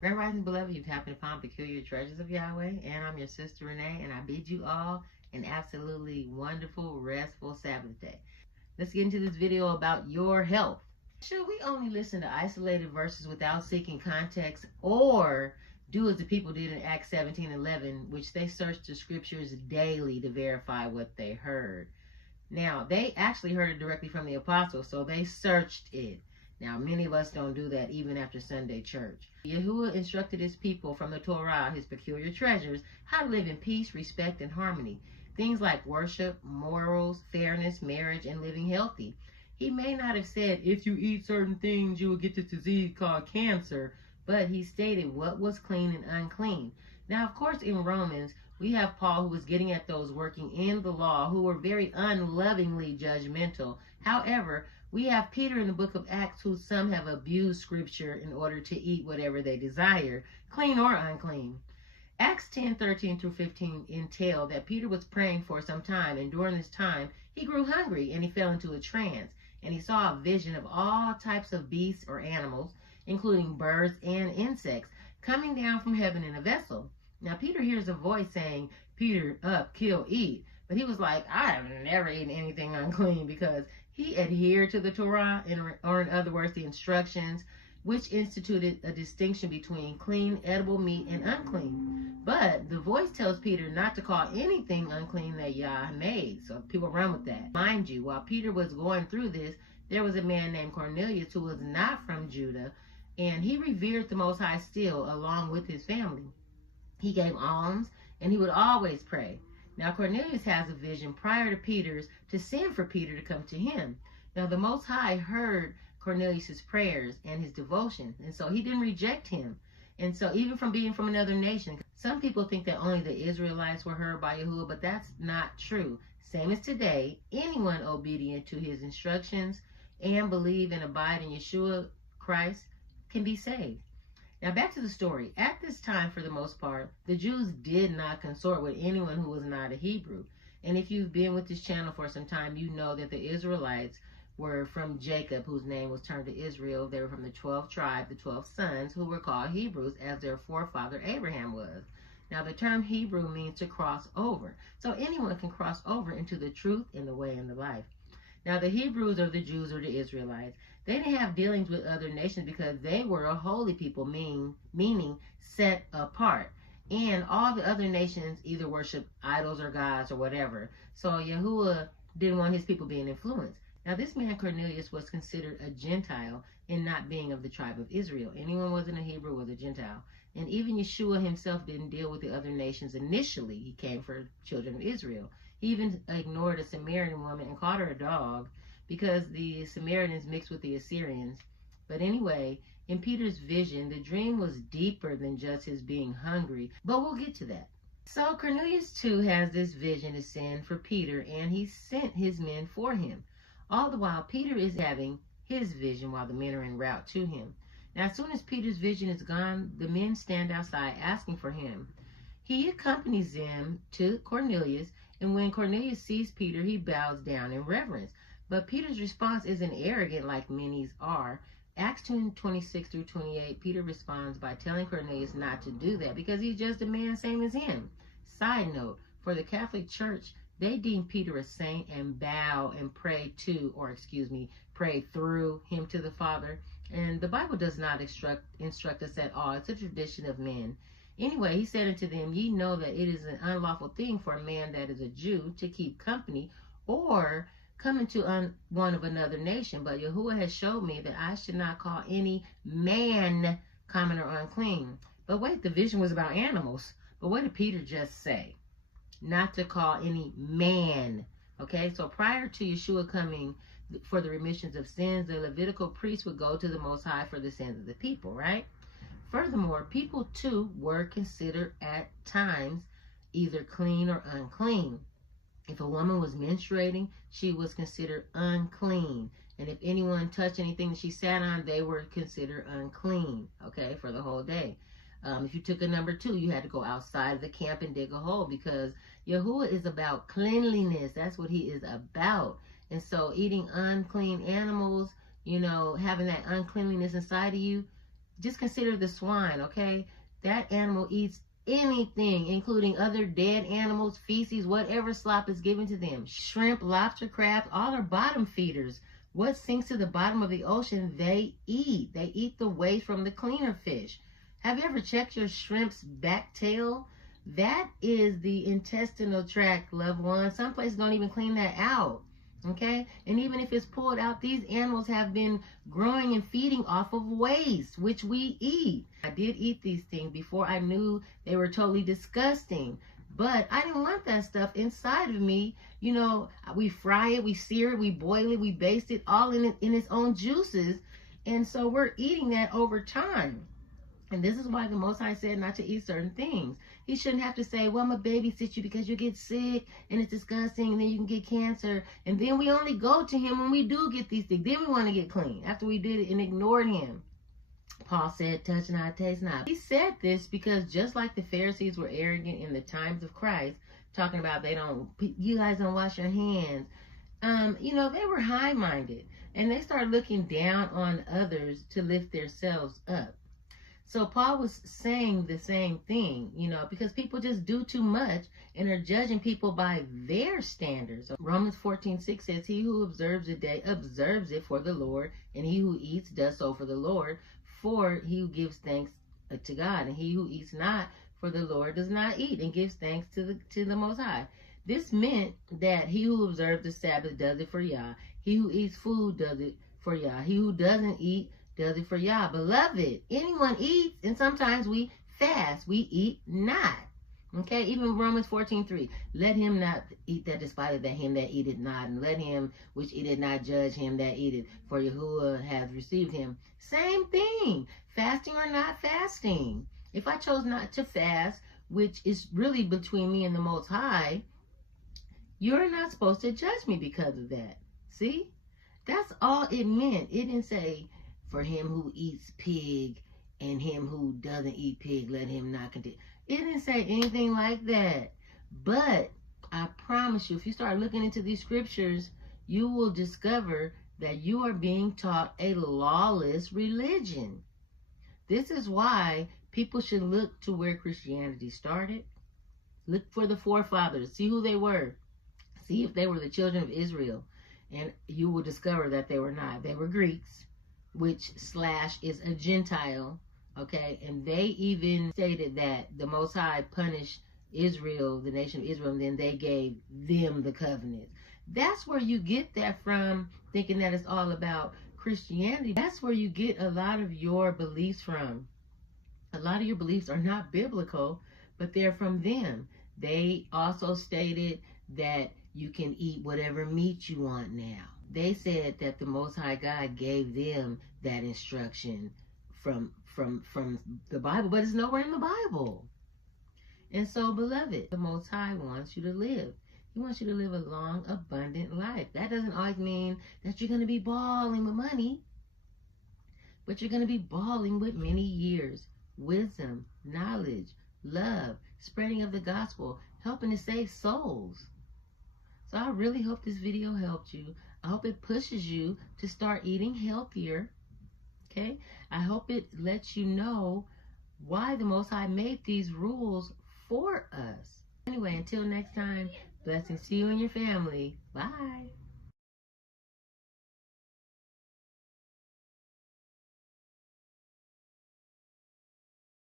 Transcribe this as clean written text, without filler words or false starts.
Grand Rising, beloved, you've happened upon peculiar treasures of Yahweh, and I'm your sister Renee, and I bid you all an absolutely wonderful, restful Sabbath day. Let's get into this video about your health. Should we only listen to isolated verses without seeking context, or do as the people did in Acts 17:11, which they searched the scriptures daily to verify what they heard? Now, they actually heard it directly from the apostles, so they searched it. Now, many of us don't do that even after Sunday church. Yahuwah instructed his people from the Torah, his peculiar treasures, how to live in peace, respect, and harmony. Things like worship, morals, fairness, marriage, and living healthy. He may not have said, if you eat certain things, you will get this disease called cancer, but he stated what was clean and unclean. Now, of course, in Romans, we have Paul, who was getting at those working in the law, who were very unlovingly judgmental. However, we have Peter in the book of Acts, who some have abused scripture in order to eat whatever they desire, clean or unclean. Acts 10:13 through 15 entail that Peter was praying for some time, and during this time, he grew hungry and he fell into a trance, and he saw a vision of all types of beasts or animals, including birds and insects, coming down from heaven in a vessel. Now, Peter hears a voice saying, Peter, up, kill, eat. But he was like, I have never eaten anything unclean, because he adhered to the Torah, or in other words, the instructions, which instituted a distinction between clean, edible meat and unclean. But the voice tells Peter not to call anything unclean that Yah made. So people run with that. Mind you, while Peter was going through this, there was a man named Cornelius who was not from Judah, and he revered the Most High still, along with his family. He gave alms, and he would always pray. Now, Cornelius has a vision prior to Peter's to send for Peter to come to him. Now, the Most High heard Cornelius' prayers and his devotion, and so he didn't reject him. And so, even from being from another nation, some people think that only the Israelites were heard by Yahuwah, but that's not true. Same as today, anyone obedient to his instructions and believe and abide in Yeshua Christ can be saved. Now, back to the story. At this time, for the most part, the Jews did not consort with anyone who was not a Hebrew. And if you've been with this channel for some time, you know that the Israelites were from Jacob, whose name was turned to Israel. They were from the 12th tribe, the 12 sons, who were called Hebrews, as their forefather Abraham was. Now, the term Hebrew means to cross over. So anyone can cross over into the truth and the way and the life. Now, the Hebrews, or the Jews, or the Israelites, they didn't have dealings with other nations because they were a holy people, meaning set apart. And all the other nations either worship idols or gods or whatever. So Yahuwah didn't want his people being influenced. Now, this man Cornelius was considered a Gentile in not being of the tribe of Israel. Anyone wasn't a Hebrew was a Gentile. And even Yeshua himself didn't deal with the other nations initially. He came for children of Israel. He even ignored a Samaritan woman and called her a dog, because the Samaritans mixed with the Assyrians. But anyway, in Peter's vision, the dream was deeper than just his being hungry, but we'll get to that. So Cornelius too has this vision to send for Peter, and he sent his men for him. All the while, Peter is having his vision while the men are en route to him. Now, as soon as Peter's vision is gone, the men stand outside asking for him. He accompanies them to Cornelius, and when Cornelius sees Peter, he bows down in reverence. But Peter's response isn't arrogant like many's are. Acts 2:26 through 28, Peter responds by telling Cornelius not to do that because he's just a man same as him. Side note, for the Catholic Church, they deem Peter a saint and bow and pray to, or pray through him to the Father. And the Bible does not instruct us at all. It's a tradition of men. Anyway, he said unto them, ye know that it is an unlawful thing for a man that is a Jew to keep company or come into one of another nation, but Yahuwah has showed me that I should not call any man common or unclean. But wait, the vision was about animals. But what did Peter just say? Not to call any man. Okay, so prior to Yeshua coming for the remissions of sins, the Levitical priest would go to the Most High for the sins of the people, right? Furthermore, people too were considered at times either clean or unclean. If a woman was menstruating, she was considered unclean. And if anyone touched anything that she sat on, they were considered unclean, okay, for the whole day. If you took a number 2, you had to go outside of the camp and dig a hole, because Yahuwah is about cleanliness. That's what he is about. And so eating unclean animals, having that uncleanliness inside of you, Just consider the swine, okay? That animal eats anything, including other dead animals, feces, whatever slop is given to them. Shrimp, lobster, crabs, all are bottom feeders. What sinks to the bottom of the ocean, they eat. They eat the waste from the cleaner fish. Have you ever checked your shrimp's back tail? That is the intestinal tract, loved one. Some places don't even clean that out. Okay, and even if it's pulled out, these animals have been growing and feeding off of waste, which we eat. I did eat these things before I knew they were totally disgusting, but I didn't want that stuff inside of me. You know, we fry it, we sear it, we boil it, we baste it, all in its own juices, and so we're eating that over time. And this is why the Most High said not to eat certain things. He shouldn't have to say, well, I'm going to babysit you because you get sick and it's disgusting and then you can get cancer. And then we only go to him when we do get these things. Then we want to get clean after we did it and ignored him. Paul said, touch not, taste not. He said this because just like the Pharisees were arrogant in the times of Christ, talking about you guys don't wash your hands. You know, they were high-minded and they started looking down on others to lift themselves up. So Paul was saying the same thing, you know, because people just do too much and are judging people by their standards. Romans 14:6 says, he who observes a day observes it for the Lord, and he who eats does so for the Lord, for he who gives thanks to God, and he who eats not for the Lord does not eat and gives thanks to the Most High. This meant that he who observes the Sabbath does it for Yah. He who eats food does it for Yah. He who doesn't eat does it for Yah. Beloved, anyone eats, and sometimes we fast. We eat not. Okay, even Romans 14:3. Let him not eat that despiseth that him that eateth not, and let him which eateth not judge him that eateth, for Yahuwah hath received him. Same thing, fasting or not fasting. If I chose not to fast, which is really between me and the Most High, you're not supposed to judge me because of that. See? That's all it meant. It didn't say, for him who eats pig and him who doesn't eat pig, let him not continue. It didn't say anything like that. But I promise you, if you start looking into these scriptures, you will discover that you are being taught a lawless religion. This is why people should look to where Christianity started. Look for the forefathers. See who they were. See if they were the children of Israel. And you will discover that they were not. They were Greeks, which / is a Gentile, okay? And they even stated that the Most High punished Israel, the nation of Israel, and then they gave them the covenant. That's where you get that from, thinking that it's all about Christianity. That's where you get a lot of your beliefs from. A lot of your beliefs are not biblical, but they're from them. They also stated that you can eat whatever meat you want now. They said that the Most High God gave them that instruction from the Bible, but it's nowhere in the Bible. And so, beloved, the Most High wants you to live. He wants you to live a long, abundant life. That doesn't always mean that you're going to be balling with money, but you're going to be balling with many years, wisdom, knowledge, love, spreading of the gospel, helping to save souls. So I really hope this video helped you. I hope it pushes you to start eating healthier. Okay? I hope it lets you know why the Most High made these rules for us. Anyway, until next time, blessings to you and your family. Bye.